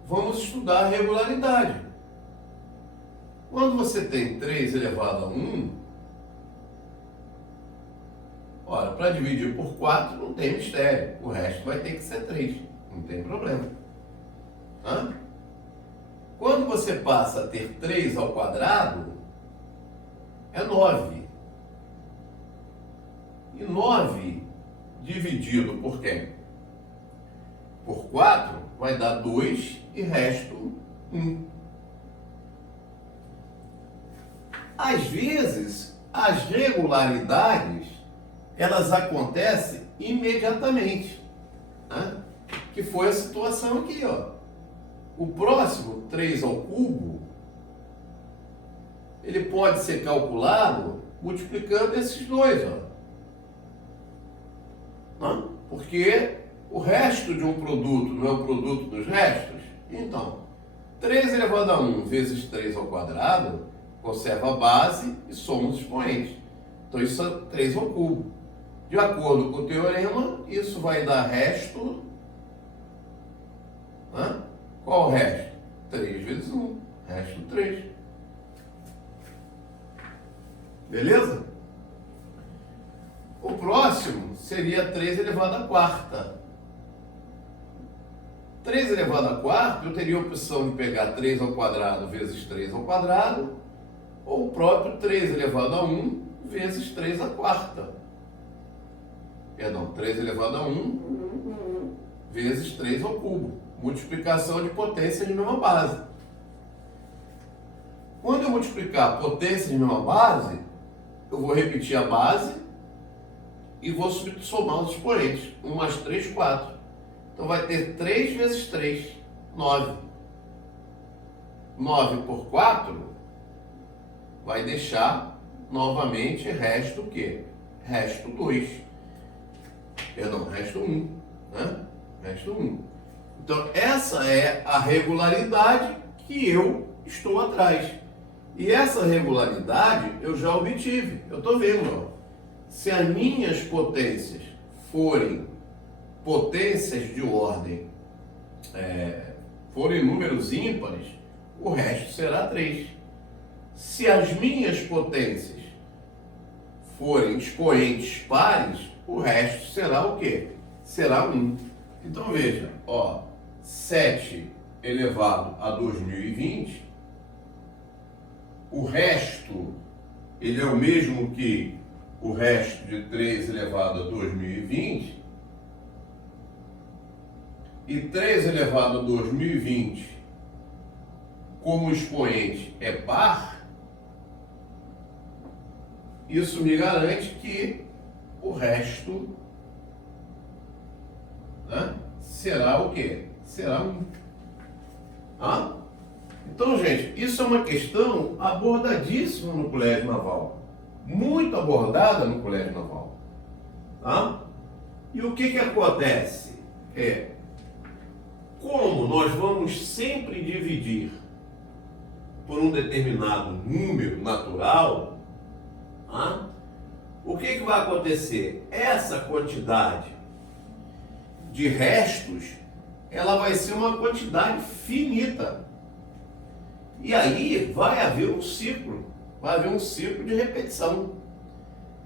vamos estudar a regularidade. Quando você tem 3 elevado a 1, ora, para dividir por 4 não tem mistério, o resto vai ter que ser 3, não tem problema. Quando você passa a ter 3 ao quadrado, é 9. E 9 dividido por quem? Por 4 vai dar 2 e resto 1. Às vezes, as regularidades, elas acontecem imediatamente. Que foi a situação aqui, ó. O próximo, 3 ao cubo, ele pode ser calculado multiplicando esses dois, ó. Porque o resto de um produto não é o produto dos restos? Então, 3 elevado a 1 vezes 3 ao quadrado conserva a base e soma os expoentes. Então, isso é 3 ao cubo. De acordo com o teorema, isso vai dar resto. Qual o resto? 3 vezes 1. Resto 3. Beleza? O próximo seria 3 elevado à quarta. 3 elevado à quarta, eu teria a opção de pegar 3 ao quadrado vezes 3 ao quadrado, ou o próprio 3 elevado a 1 vezes 3 à quarta. Perdão, 3 elevado a 1 vezes 3 ao cubo. Multiplicação de potência de mesma base. Quando eu multiplicar a potência de mesma base, eu vou repetir a base e vou somar os expoentes. 1 mais 3, 4. Então vai ter 3 vezes 3, 9. 9 por 4 vai deixar novamente resto o quê? Resto 2. Perdão, resto 1. Resto 1. Então essa é a regularidade que eu estou atrás. E essa regularidade eu já obtive. Eu estou vendo, ó. Se as minhas potências forem potências de ordem, forem números ímpares, o resto será 3. Se as minhas potências forem expoentes pares, o resto será o quê? Será 1. Então veja, ó, 7 elevado a 2020, o resto, ele é o mesmo que o resto de 3 elevado a 2020, e 3 elevado a 2020, como expoente é par, isso me garante que o resto, né, será o quê? Será 1. Ah? Então, gente, isso é uma questão abordadíssima no Colégio Naval. Muito abordada no Colégio Naval. Tá? E o que acontece? Como nós vamos sempre dividir por um determinado número natural, tá? O que vai acontecer? Essa quantidade de restos, ela vai ser uma quantidade finita. E aí vai haver um ciclo de repetição.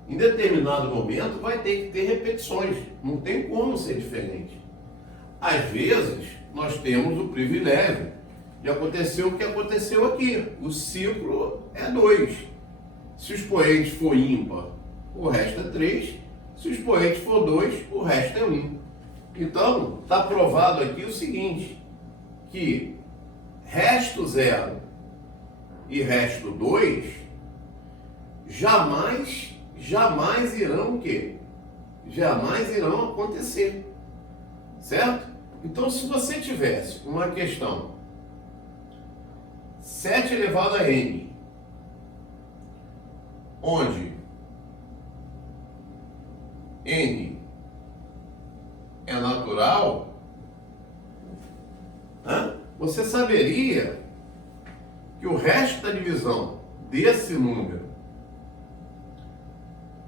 Em determinado momento vai ter que ter repetições, não tem como ser diferente. Às vezes, nós temos o privilégio de acontecer o que aconteceu aqui. O ciclo é 2. Se o expoente for ímpar, o resto é 3. Se o expoente for 2, o resto é 1. Então, está provado aqui o seguinte, que resto 0 e resto 2 jamais irão o quê? Jamais irão acontecer. Certo? Então, se você tivesse uma questão 7 elevado a n, onde n é natural, né? Você saberia que o resto da divisão desse número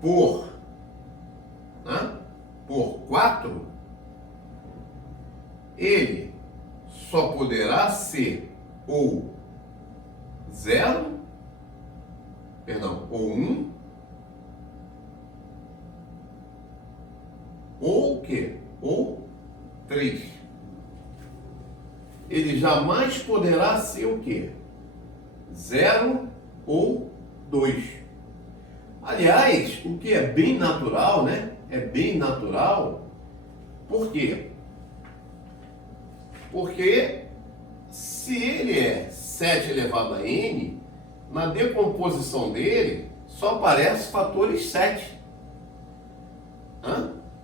por 4, ele só poderá ser ou 0, ou 1, ou o quê? Ou 3. Ele jamais poderá ser o quê? 0 ou 2. Aliás, o que é bem natural, né? É bem natural. Por quê? Porque se ele é 7 elevado a n, na decomposição dele só aparece fatores 7.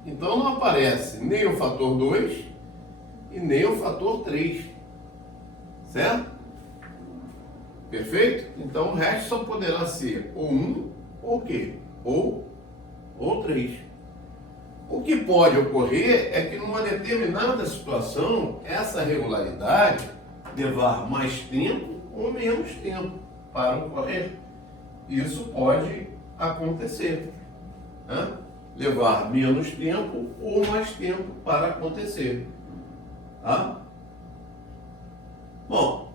Então não aparece nem o fator 2 e nem o fator 3. Certo? Perfeito? Então o resto só poderá ser ou 1 ou o quê? Ou 3. O que pode ocorrer é que numa determinada situação, essa regularidade levar mais tempo ou menos tempo para ocorrer. Isso pode acontecer. Levar menos tempo ou mais tempo para acontecer. Tá? Bom,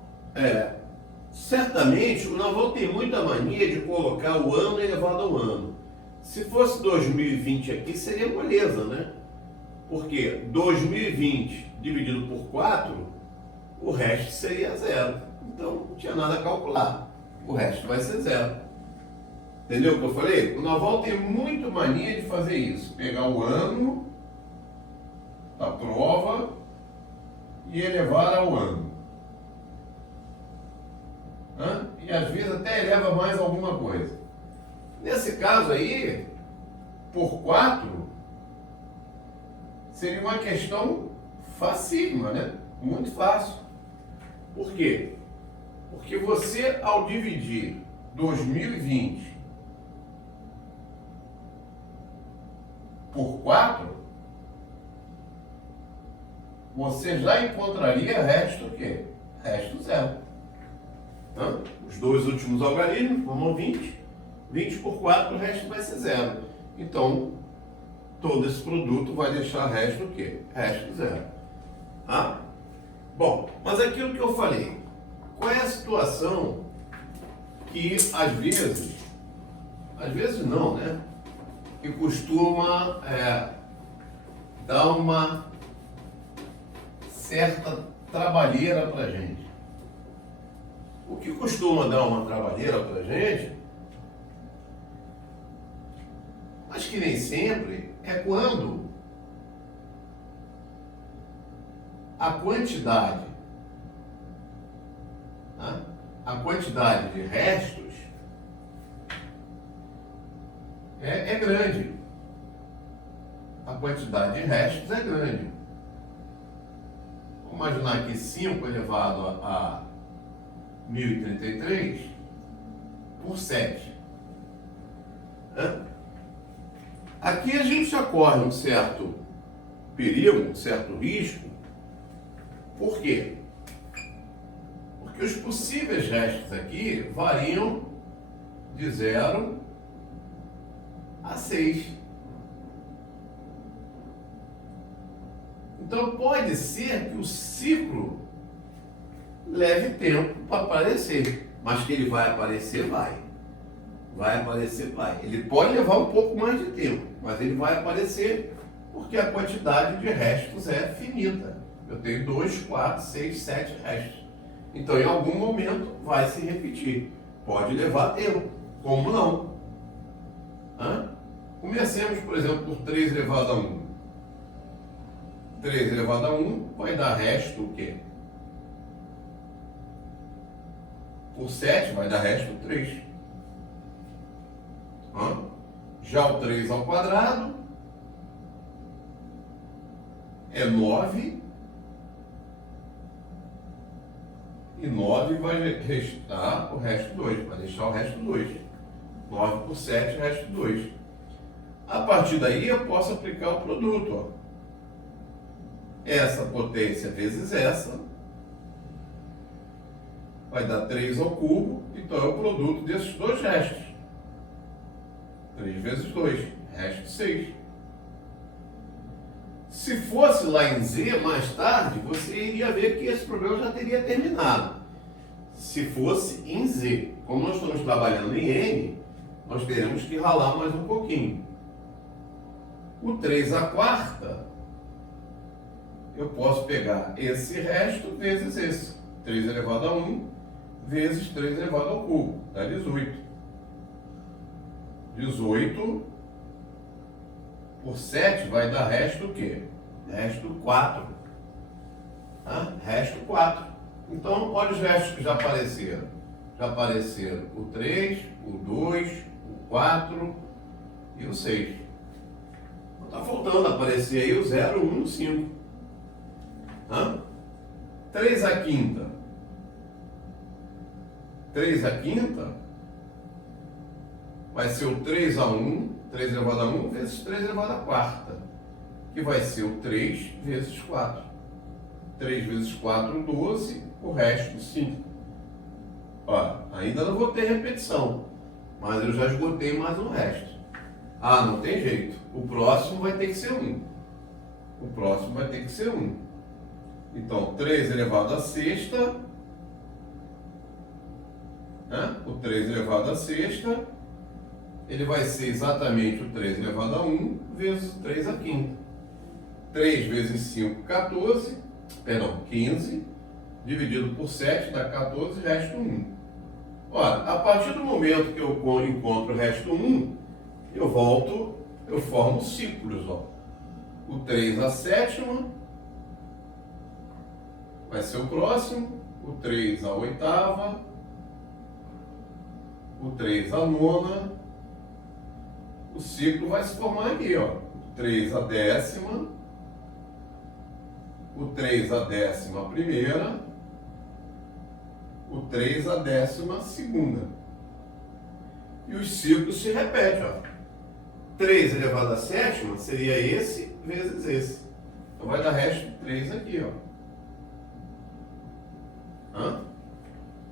certamente o naval tem muita mania de colocar o ano elevado ao ano. Se fosse 2020 aqui, seria moleza, né? Porque 2020 dividido por 4, o resto seria 0. Então, não tinha nada a calcular. O resto vai ser 0. Entendeu o que eu falei? O naval tem muito mania de fazer isso. Pegar o ano da prova e elevar ao ano. E às vezes até eleva mais alguma coisa. Nesse caso aí, por 4, seria uma questão facílima, né? Muito fácil. Por quê? Porque você, ao dividir 2020 por 4, você já encontraria resto o quê? Resto 0. Os dois últimos algarismos formam 20. 20 por 4, o resto vai ser 0. Então, todo esse produto vai deixar resto o quê? Resto 0. Bom, mas aquilo que eu falei, qual é a situação que às vezes não, né? Que costuma dar uma certa trabalheira para a gente. O que costuma dar uma trabalheira para a gente, mas que nem sempre, é quando a quantidade de restos é grande. A quantidade de restos é grande. Vamos imaginar que 5 elevado a 1033 por 7. Aqui a gente já corre um certo perigo, um certo risco. Por quê? Porque os possíveis restos aqui variam de 0 a 6. Então pode ser que o ciclo leve tempo para aparecer, mas que ele vai aparecer, vai. Vai aparecer, vai. Ele pode levar um pouco mais de tempo, mas ele vai aparecer porque a quantidade de restos é finita. Eu tenho 2, 4, 6, 7 restos. Então, em algum momento, vai se repetir. Pode levar tempo. Como não? Comecemos, por exemplo, por 3 elevado a 1. 3 elevado a 1 vai dar resto o quê? Por 7 vai dar resto 3. Já o 3 ao quadrado é 9. E 9 vai restar o resto 2, vai deixar o resto 2. 9 por 7, resto 2. A partir daí eu posso aplicar o produto. Essa potência vezes essa vai dar 3 ao cubo, então é o produto desses dois restos. 3 vezes 2, resto 6. Se fosse lá em Z, mais tarde, você iria ver que esse problema já teria terminado. Se fosse em Z, como nós estamos trabalhando em N, nós teremos que ralar mais um pouquinho. O 3 à quarta, eu posso pegar esse resto vezes esse. 3 elevado a 1 vezes 3 elevado ao cubo, dá 18. 18 por 7 vai dar resto o quê? Resto 4. Resto 4. Então, olha os restos que já apareceram. Já apareceram o 3, o 2, o 4 e o 6. Está faltando aparecer aí o 0, o 1 e o 5. 3 à quinta. 3 à quinta vai ser o 3 a 1, 3 elevado a 1 vezes 3 elevado a quarta, que vai ser o 3 vezes 4. 3 vezes 4, 12, o resto 5. Ainda não vou ter repetição, mas eu já esgotei mais um resto. Não tem jeito. O próximo vai ter que ser 1. O próximo vai ter que ser 1. Então, 3 elevado a sexta, o 3 elevado a sexta, ele vai ser exatamente o 3 elevado a 1 vezes o 3 à quinta. 3 vezes 5, 15, dividido por 7 dá 14, resto 1. Ora, a partir do momento que eu encontro o resto 1, eu formo ciclos. O 3 à sétima vai ser o próximo, o 3 à oitava, o 3 à nona, o ciclo vai se formar aqui, o 3 à décima, o 3 à décima primeira, o 3 à décima segunda. E os ciclos se repetem, 3 elevado à sétima seria esse vezes esse. Então vai dar resto 3 aqui,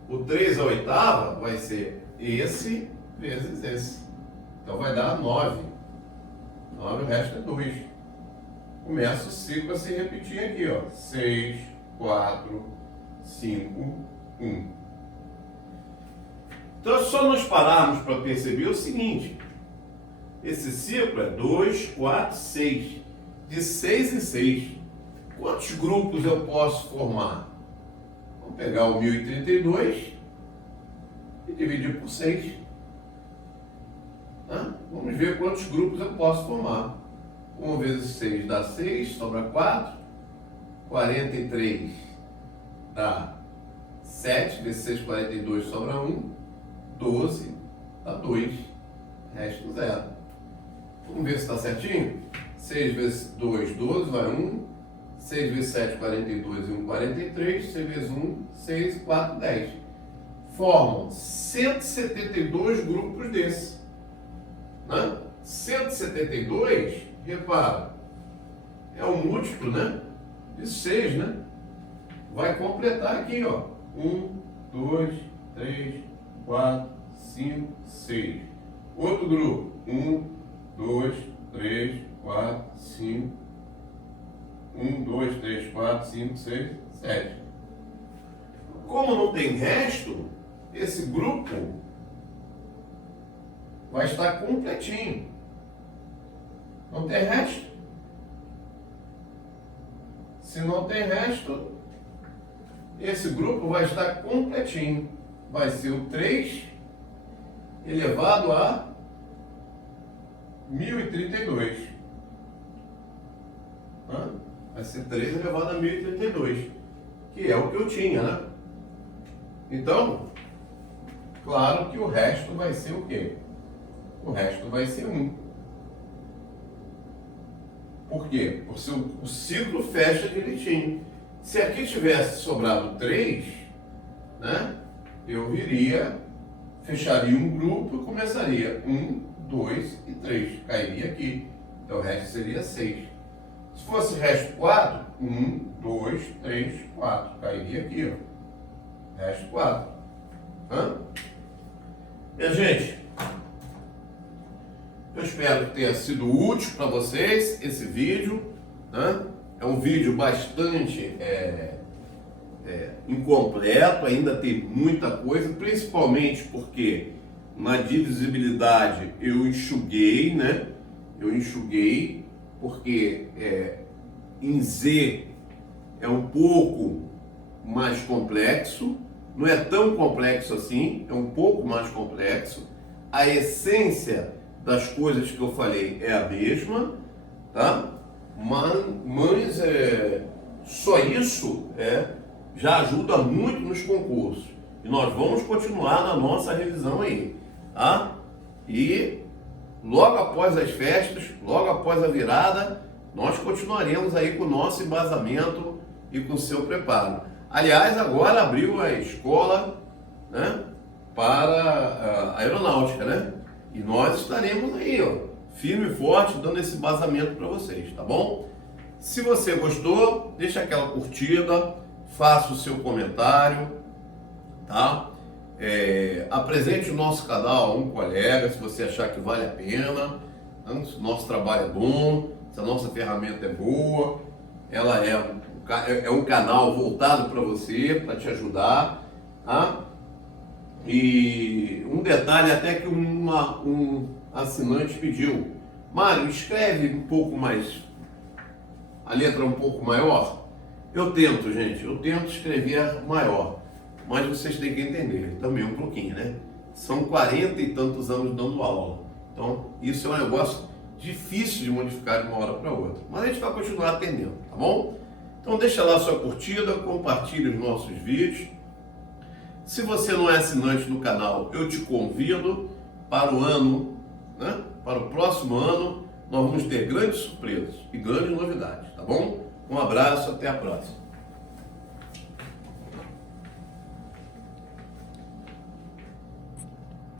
O 3 à oitava vai ser esse vezes esse. Então vai dar 9. 9, o resto é 2. Começa o ciclo a se repetir aqui, 6, 4, 5, 1. Então é só nós pararmos para perceber o seguinte: esse ciclo é 2, 4, 6. De 6 em 6. Quantos grupos eu posso formar? Vamos pegar o 1032 e dividir por 6. Vamos ver quantos grupos eu posso formar. 1 vezes 6 dá 6, sobra 4. 43 dá 7, vezes 6, 42, sobra 1. 12 dá 2. Resto 0. Vamos ver se está certinho? 6 vezes 2, 12, vai 1. 6 vezes 7, 42 e 1, 43. 6 vezes 1, 6, 4, 10. Formam 172 grupos desses. 172, repara, é um múltiplo, de 6, Vai completar aqui, ó. 1, 2, 3, 4, 5, 6. Outro grupo. 1, 2, 3, 4, 5. 1, 2, 3, 4, 5, 6, 7. Como não tem resto, esse grupo vai estar completinho. Não tem resto. Se não tem resto, esse grupo vai estar completinho. Vai ser o 3 elevado a 1032. Vai ser 3 elevado a 1032, que é o que eu tinha, Então, claro que o resto vai ser o quê? O resto vai ser 1. Por quê? Porque o ciclo fecha direitinho. Se aqui tivesse sobrado 3, eu fecharia um grupo e começaria 1, 2 e 3. Cairia aqui. Então o resto seria 6. Se fosse resto 4, 1, 2, 3, 4. Cairia aqui, ó. Resto 4. Minha gente, eu espero que tenha sido útil para vocês esse vídeo. É um vídeo bastante incompleto, ainda tem muita coisa, principalmente porque na divisibilidade eu enxuguei, Eu enxuguei porque em Z é um pouco mais complexo, não é tão complexo assim, é um pouco mais complexo. A essência das coisas que eu falei é a mesma, Mas só isso já ajuda muito nos concursos. E nós vamos continuar na nossa revisão aí, E logo após as festas, logo após a virada, nós continuaremos aí com o nosso embasamento e com o seu preparo. Aliás, agora abriu a escola, para a aeronáutica, E nós estaremos aí, firme e forte, dando esse embasamento para vocês, tá bom? Se você gostou, deixa aquela curtida, faça o seu comentário, apresente o nosso canal a um colega, se você achar que vale a pena, se o nosso trabalho é bom, se a nossa ferramenta é boa, ela é um canal voltado para você, para te ajudar, E um detalhe até que um assinante pediu: Mário, escreve um pouco mais, a letra um pouco maior. Eu tento, gente, escrever maior, mas vocês têm que entender também um pouquinho, São 40 e tantos anos dando aula, então isso é um negócio difícil de modificar de uma hora para outra, mas a gente vai continuar atendendo, tá bom? Então deixa lá sua curtida, compartilhe os nossos vídeos. Se você não é assinante do canal, eu te convido para o ano, para o próximo ano, nós vamos ter grandes surpresas e grandes novidades, tá bom? Um abraço, até a próxima.